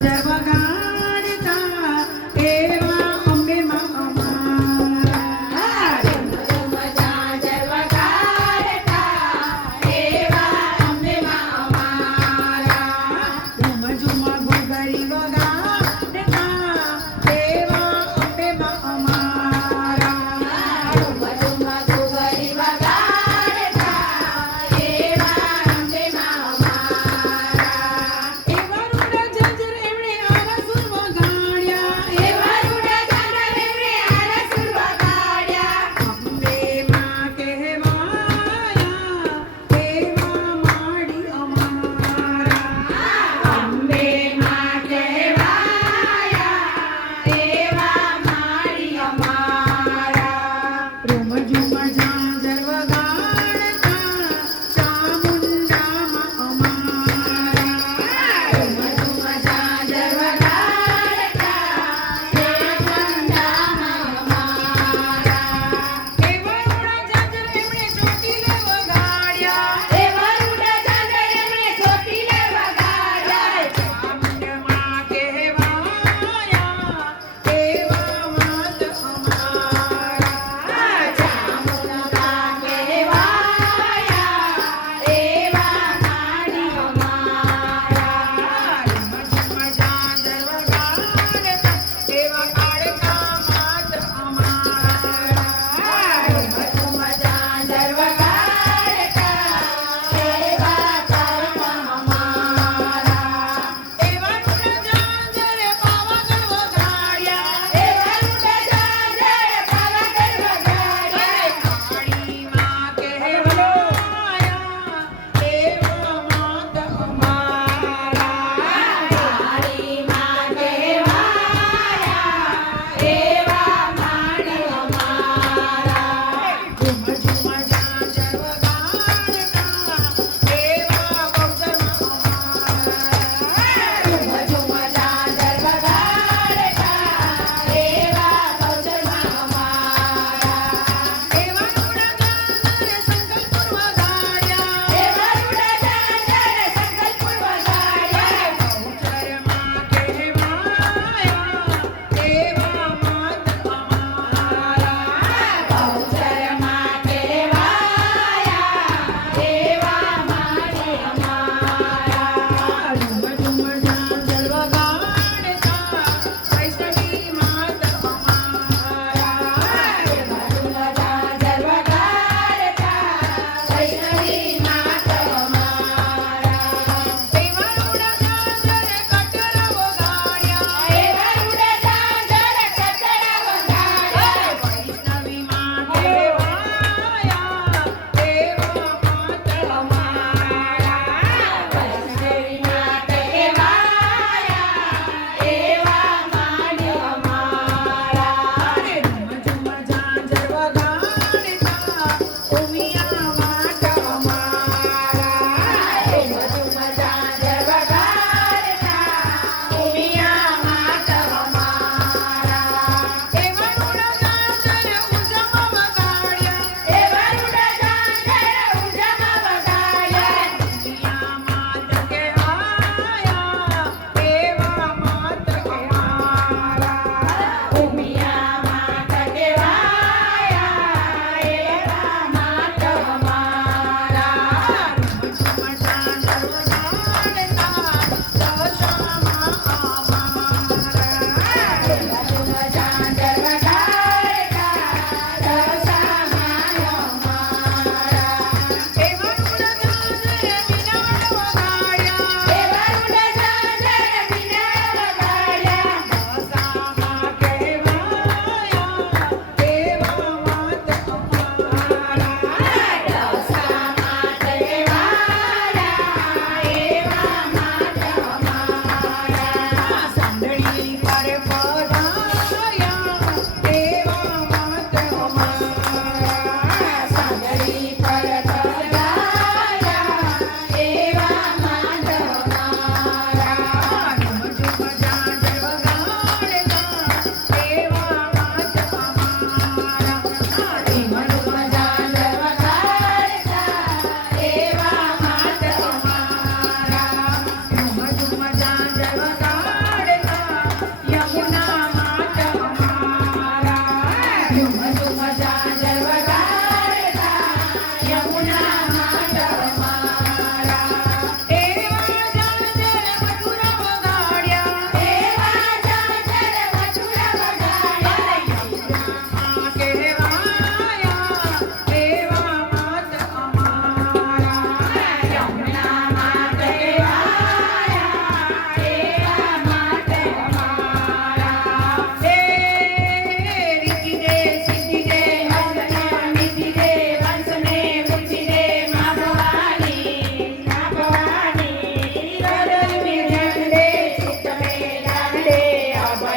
जगगाडता देवा अंबे मा अमारा झुम झुम झांझर वगाडता देवा अंबे मा अमारा झुम झुम घुगरी वगाडता देवा अंबे मा अमारा झुम झुम घुगरी वगाडता देवा अंबे मा अमारा एवढं झंझर एवढे आवाज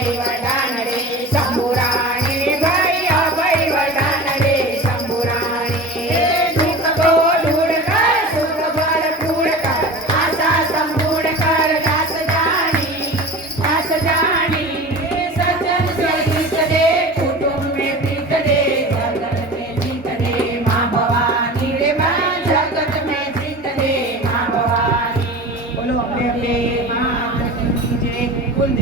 अभय वरदान रे शंभुराणी रे भाई अभय वरदान रे शंभुराणी दुख को दूर कर सुख भरपूर कर आशा संपूर्ण कर दास जानी सज्जन से जीत दे कुटुंब में प्रीत दे जगत में जीत दे माँ भवानी रे माँ जगत में जीत दे माँ भवानी बोलो अम्बे अम्बे